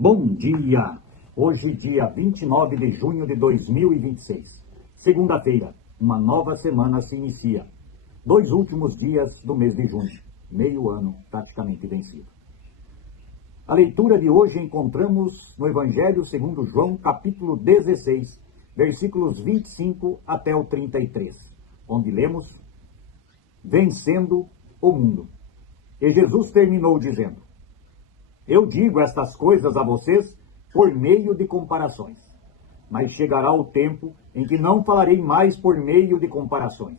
Bom dia! Hoje, dia 29 de junho de 2026. Segunda-feira, uma nova semana se inicia. 2 últimos dias do mês de junho. Meio ano praticamente vencido. A leitura de hoje encontramos no Evangelho segundo João, capítulo 16, versículos 25 até o 33, onde lemos: Vencendo o mundo. E Jesus terminou dizendo: Eu digo estas coisas a vocês por meio de comparações. Mas chegará o tempo em que não falarei mais por meio de comparações,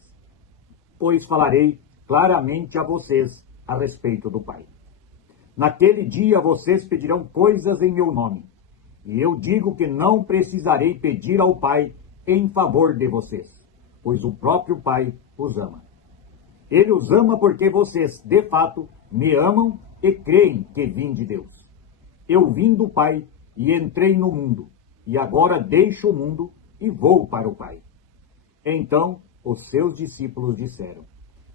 pois falarei claramente a vocês a respeito do Pai. Naquele dia vocês pedirão coisas em meu nome, e eu digo que não precisarei pedir ao Pai em favor de vocês, pois o próprio Pai os ama. Ele os ama porque vocês, de fato, me amam e creem que vim de Deus. Eu vim do Pai e entrei no mundo, e agora deixo o mundo e vou para o Pai. Então os seus discípulos disseram: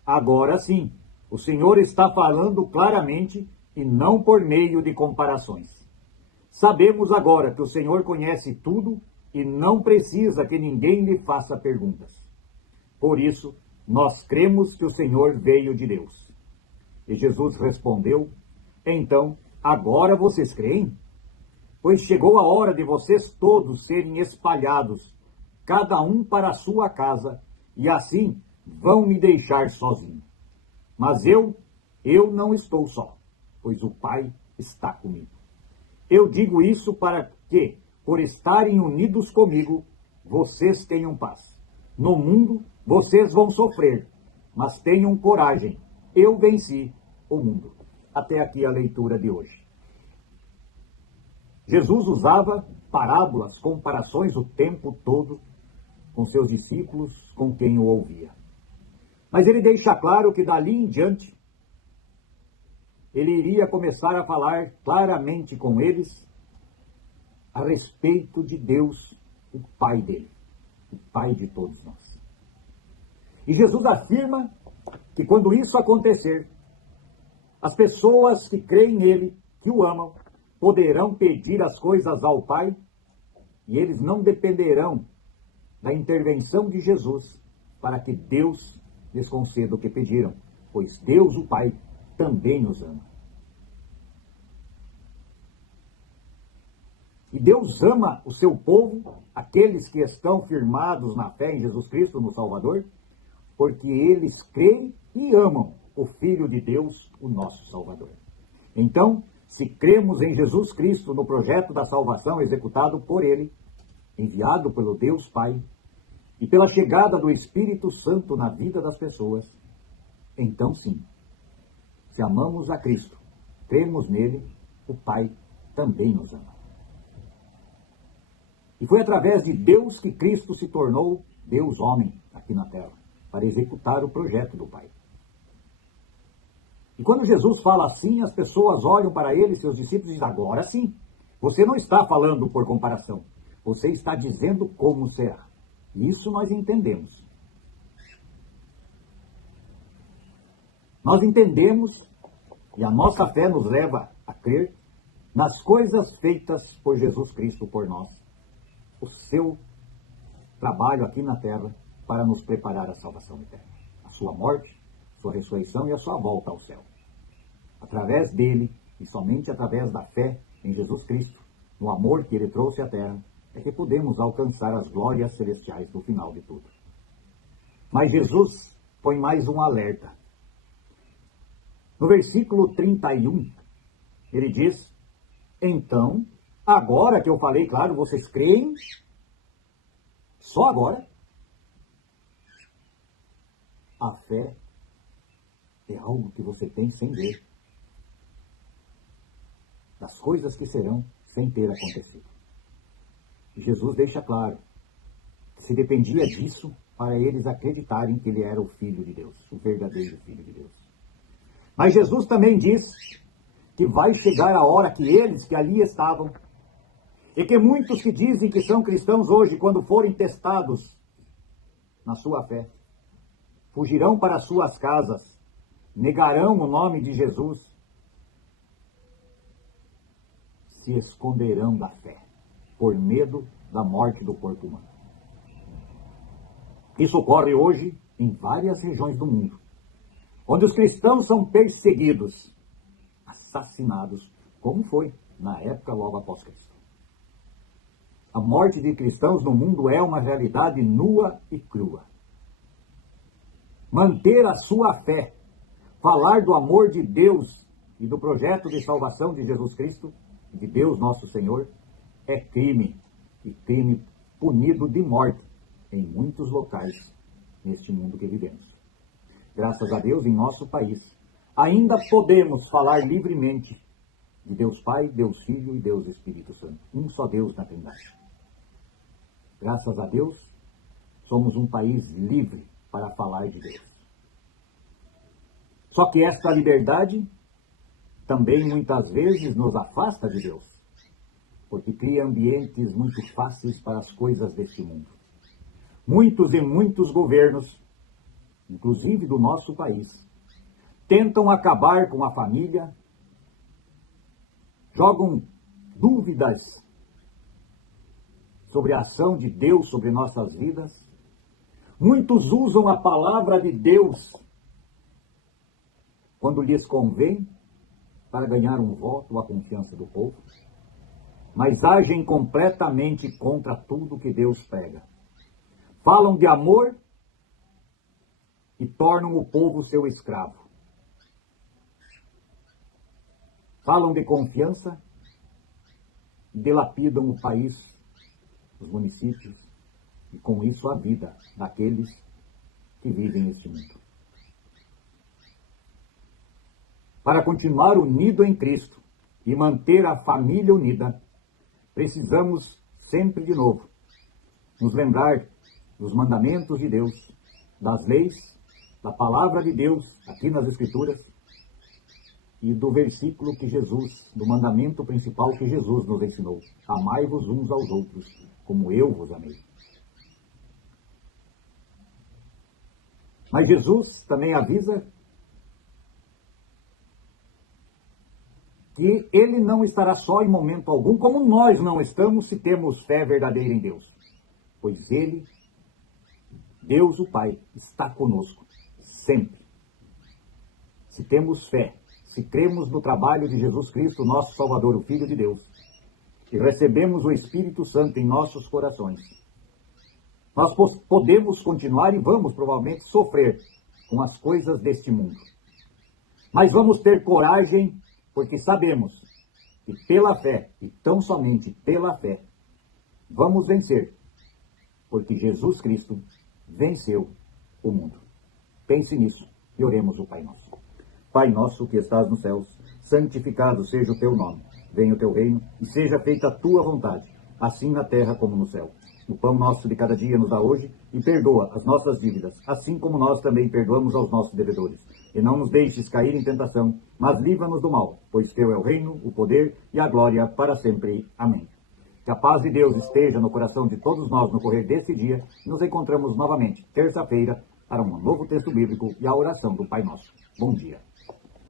Agora sim, o Senhor está falando claramente e não por meio de comparações. Sabemos agora que o Senhor conhece tudo e não precisa que ninguém lhe faça perguntas. Por isso, nós cremos que o Senhor veio de Deus. E Jesus respondeu: Então, agora vocês creem? Pois chegou a hora de vocês todos serem espalhados, cada um para a sua casa, e assim vão me deixar sozinho. Mas eu não estou só, pois o Pai está comigo. Eu digo isso para que, por estarem unidos comigo, vocês tenham paz. No mundo, vocês vão sofrer, mas tenham coragem. Eu venci o mundo. Até aqui a leitura de hoje. Jesus usava parábolas, comparações o tempo todo com seus discípulos, com quem o ouvia. Mas ele deixa claro que dali em diante, ele iria começar a falar claramente com eles a respeito de Deus, o Pai dele, o Pai de todos nós. E Jesus afirma que quando isso acontecer, as pessoas que creem nele, que o amam, poderão pedir as coisas ao Pai e eles não dependerão da intervenção de Jesus para que Deus lhes conceda o que pediram, pois Deus, o Pai, também os ama. E Deus ama o seu povo, aqueles que estão firmados na fé em Jesus Cristo, no Salvador, porque eles creem e amam o Filho de Deus, o nosso Salvador. Então, se cremos em Jesus Cristo, no projeto da salvação executado por Ele, enviado pelo Deus Pai, e pela chegada do Espírito Santo na vida das pessoas, então sim, se amamos a Cristo, cremos nele, o Pai também nos ama. E foi através de Deus que Cristo se tornou Deus homem aqui na terra, para executar o projeto do Pai. E quando Jesus fala assim, as pessoas olham para ele, seus discípulos, e dizem: agora sim, você não está falando por comparação, você está dizendo como será. Isso nós entendemos. Nós entendemos, e a nossa fé nos leva a crer nas coisas feitas por Jesus Cristo por nós, o seu trabalho aqui na terra para nos preparar a salvação eterna, a sua morte, sua ressurreição e a sua volta ao céu. Através dele, e somente através da fé em Jesus Cristo, no amor que ele trouxe à terra, é que podemos alcançar as glórias celestiais no final de tudo. Mas Jesus põe mais um alerta. No versículo 31, ele diz: Então, agora que eu falei, claro, vocês creem? Só agora? A fé é algo que você tem sem ver. Das coisas que serão sem ter acontecido. E Jesus deixa claro que se dependia disso para eles acreditarem que ele era o Filho de Deus, o verdadeiro Filho de Deus. Mas Jesus também diz que vai chegar a hora que eles que ali estavam, e que muitos que dizem que são cristãos hoje, quando forem testados na sua fé, fugirão para suas casas, negarão o nome de Jesus, se esconderão da fé, por medo da morte do corpo humano. Isso ocorre hoje em várias regiões do mundo, onde os cristãos são perseguidos, assassinados, como foi na época logo após Cristo. A morte de cristãos no mundo é uma realidade nua e crua. Manter a sua fé, falar do amor de Deus e do projeto de salvação de Jesus Cristo, de Deus nosso Senhor, é crime, e crime punido de morte em muitos locais neste mundo que vivemos. Graças a Deus, em nosso país, ainda podemos falar livremente de Deus Pai, Deus Filho e Deus Espírito Santo. Um só Deus na Trindade. Graças a Deus, somos um país livre para falar de Deus. Só que esta liberdade também muitas vezes nos afasta de Deus, porque cria ambientes muito fáceis para as coisas deste mundo. Muitos e muitos governos, inclusive do nosso país, tentam acabar com a família, jogam dúvidas sobre a ação de Deus sobre nossas vidas. Muitos usam a palavra de Deus quando lhes convém para ganhar um voto ou a confiança do povo, mas agem completamente contra tudo que Deus prega. Falam de amor e tornam o povo seu escravo. Falam de confiança e dilapidam o país, os municípios, e com isso a vida daqueles que vivem neste mundo. Para continuar unido em Cristo e manter a família unida, precisamos sempre de novo nos lembrar dos mandamentos de Deus, das leis, da palavra de Deus aqui nas Escrituras e do versículo que Jesus, do mandamento principal que Jesus nos ensinou: amai-vos uns aos outros, como eu vos amei. Mas Jesus também avisa que ele não estará só em momento algum, como nós não estamos se temos fé verdadeira em Deus. Pois ele, Deus o Pai, está conosco sempre. Se temos fé, se cremos no trabalho de Jesus Cristo, nosso Salvador, o Filho de Deus, e recebemos o Espírito Santo em nossos corações, nós podemos continuar e vamos provavelmente sofrer com as coisas deste mundo. Mas vamos ter coragem, porque sabemos que pela fé, e tão somente pela fé, vamos vencer, porque Jesus Cristo venceu o mundo. Pense nisso e oremos o Pai Nosso. Pai nosso que estás nos céus, santificado seja o teu nome. Venha o teu reino e seja feita a tua vontade, assim na terra como no céu. O pão nosso de cada dia nos dá hoje e perdoa as nossas dívidas, assim como nós também perdoamos aos nossos devedores. E não nos deixes cair em tentação, mas livra-nos do mal, pois teu é o reino, o poder e a glória para sempre. Amém. Que a paz de Deus esteja no coração de todos nós no correr desse dia. Nos encontramos novamente, terça-feira, para um novo texto bíblico e a oração do Pai Nosso. Bom dia.